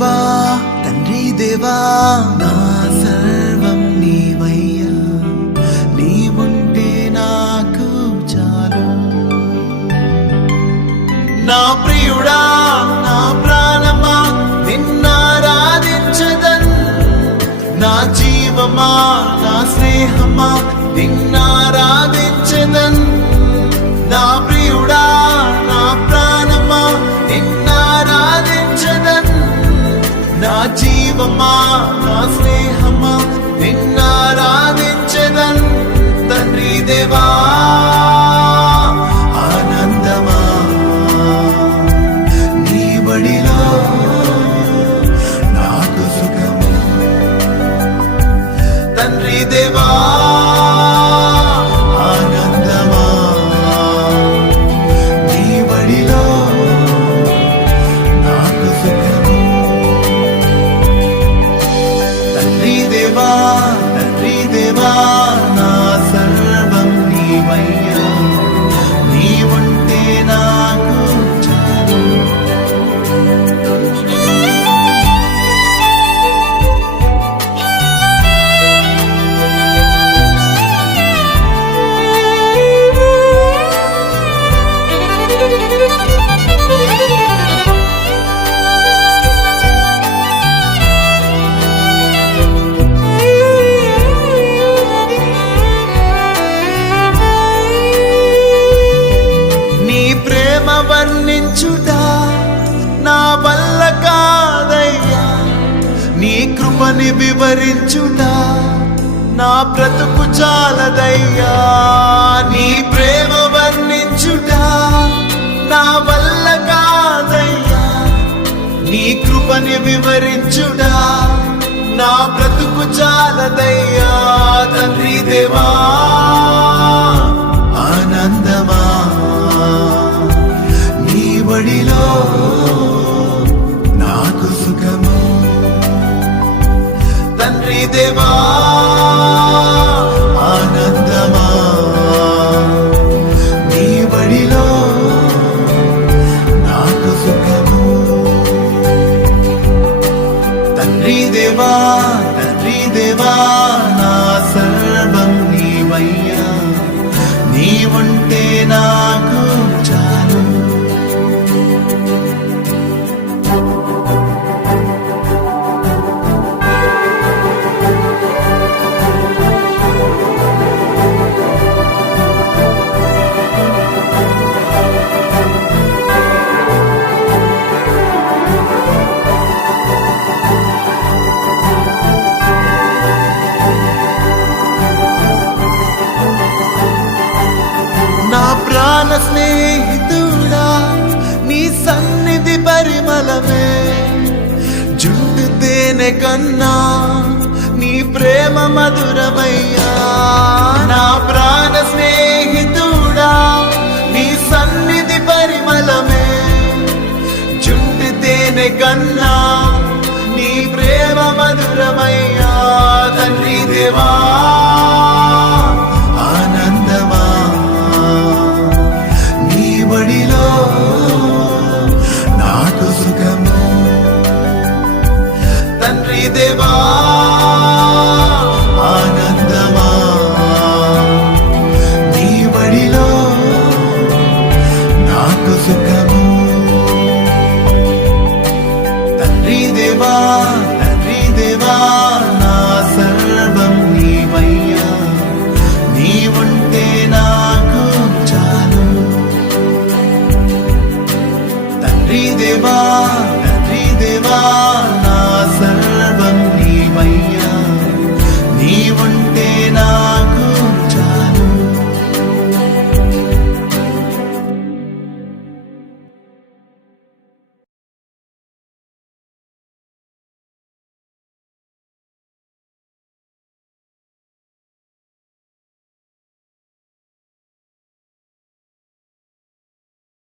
దేవా తండ్రి దేవా నా సర్వం నీవయ్యా, నీవుంటే నాకు చాలు. నా ప్రియుడా నా ప్రాణమా నిన్నారాధించదన్, నా జీవమా నా స్నేహమా నిన్నారాధించదన్. నా ప్రియుడా నా ప్రాణమా నిన్నారాధించదన్, నా జీవమా నా స్నేహమా నిన్నారాధించదన్. తండ్రి దేవా ఆనందమా నీ బడిలో నాకు సుఖము. తండ్రి దేవా ఆనందమా నీ బడిలో నాకు సుఖము. తండ్రి దేవా నా సర్వం నీవయ్యా, నీవుంటే నాకు చాలు. వర్ణించుట నా వల్ల కాదయ్యా, నీ కృపని వివరించుట నా బ్రతుకు చాలదయ్యా. నీ ప్రేమ వర్ణించుట నా వల్ల కాదయ్యా, నీ కృపని వివరించుట నా బ్రతుకు చాలదయ్యా. తండ్రి దేవా ఆనందమా నీ బడిలో నాకు సుఖము. తండ్రి దేవా ఆనందమా నీ బడిలో నాకు సుఖము. తండ్రి దేవా నా సర్వం నీవయ్యా, నీవుంటే నాకు చాలు. నా ప్రాణ స్నేహితుడా నీ సన్నిధి పరిమళమే, జుట్టు తేనె కన్నా నీ ప్రేమ మధురమయ్యా. నా ప్రాణ స్నేహితుడా నీ సన్నిధి పరిమళమే, జుట్టు తేనె కన్నా నీ ప్రేమ మధురమయ్యా. తండ్రి దేవా